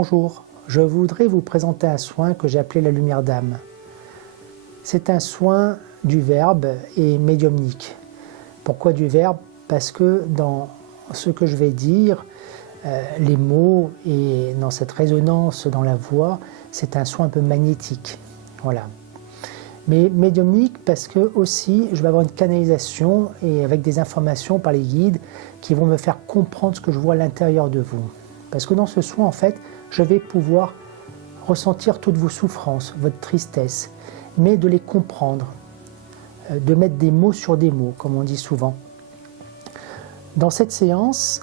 Bonjour, je voudrais vous présenter un soin que j'ai appelé la lumière d'âme. C'est un soin du verbe et médiumnique. Pourquoi du verbe? Parce que dans ce que je vais dire, les mots et dans cette résonance dans la voix, c'est un soin un peu magnétique. Voilà. Mais médiumnique parce que aussi je vais avoir une canalisation et avec des informations par les guides qui vont me faire comprendre ce que je vois à l'intérieur de vous. Parce que dans ce soin, en fait, je vais pouvoir ressentir toutes vos souffrances, votre tristesse, mais de les comprendre, de mettre des mots sur des mots, comme on dit souvent. Dans cette séance,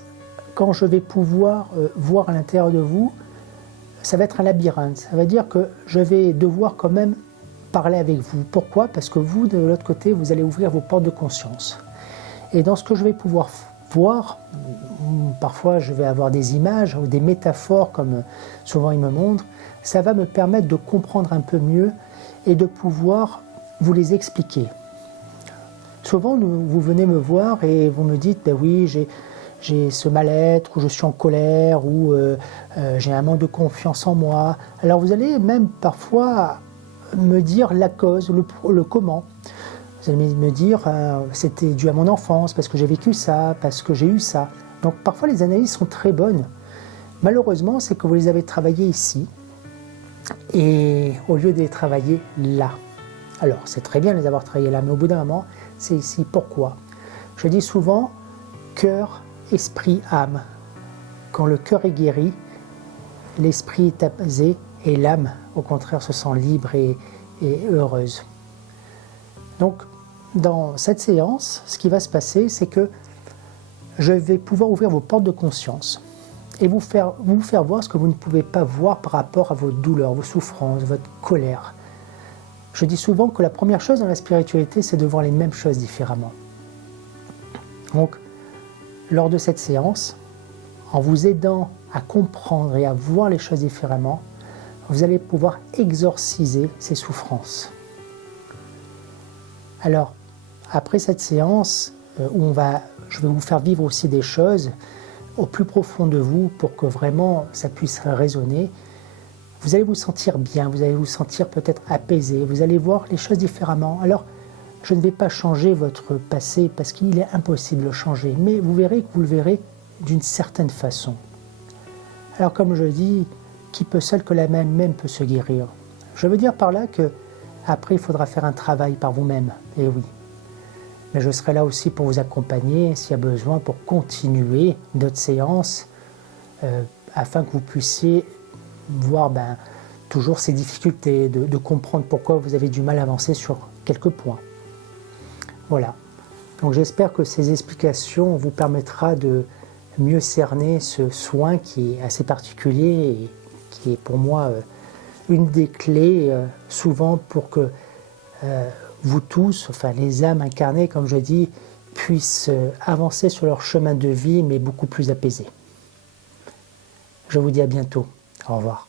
quand je vais pouvoir voir à l'intérieur de vous, ça va être un labyrinthe. Ça veut dire que je vais devoir quand même parler avec vous. Pourquoi? Parce que vous, de l'autre côté, vous allez ouvrir vos portes de conscience. Et dans ce que je vais pouvoir voir, parfois je vais avoir des images ou des métaphores comme souvent ils me montrent, ça va me permettre de comprendre un peu mieux et de pouvoir vous les expliquer. Souvent vous venez me voir et vous me dites, ben oui, j'ai ce mal-être, ou je suis en colère, ou j'ai un manque de confiance en moi. Alors vous allez même parfois me dire la cause, le comment. Vous allez me dire c'était dû à mon enfance, parce que j'ai vécu ça, parce que j'ai eu ça. Donc parfois les analyses sont très bonnes. Malheureusement, c'est que vous les avez travaillées ici, et au lieu de les travailler là. Alors c'est très bien de les avoir travaillées là, mais au bout d'un moment, c'est ici. Pourquoi? Je dis souvent cœur, esprit, âme. Quand le cœur est guéri, l'esprit est apaisé et l'âme, au contraire, se sent libre et heureuse. Donc, dans cette séance, ce qui va se passer, c'est que je vais pouvoir ouvrir vos portes de conscience et vous faire voir ce que vous ne pouvez pas voir par rapport à vos douleurs, vos souffrances, votre colère. Je dis souvent que la première chose dans la spiritualité, c'est de voir les mêmes choses différemment. Donc, lors de cette séance, en vous aidant à comprendre et à voir les choses différemment, vous allez pouvoir exorciser ces souffrances. Alors, après cette séance, où je vais vous faire vivre aussi des choses au plus profond de vous pour que vraiment ça puisse résonner, vous allez vous sentir bien, vous allez vous sentir peut-être apaisé, vous allez voir les choses différemment. Alors, je ne vais pas changer votre passé parce qu'il est impossible de le changer, mais vous verrez que vous le verrez d'une certaine façon. Alors comme je dis, qui peut seul que la même peut se guérir. Je veux dire par là que après il faudra faire un travail par vous-même, et oui. Mais je serai là aussi pour vous accompagner s'il y a besoin pour continuer notre séance afin que vous puissiez voir toujours ces difficultés, de comprendre pourquoi vous avez du mal à avancer sur quelques points. Voilà. Donc j'espère que ces explications vous permettra de mieux cerner ce soin qui est assez particulier et qui est pour moi une des clés souvent pour que vous tous, enfin les âmes incarnées comme je dis, puissent avancer sur leur chemin de vie mais beaucoup plus apaisés. Je vous dis à bientôt. Au revoir.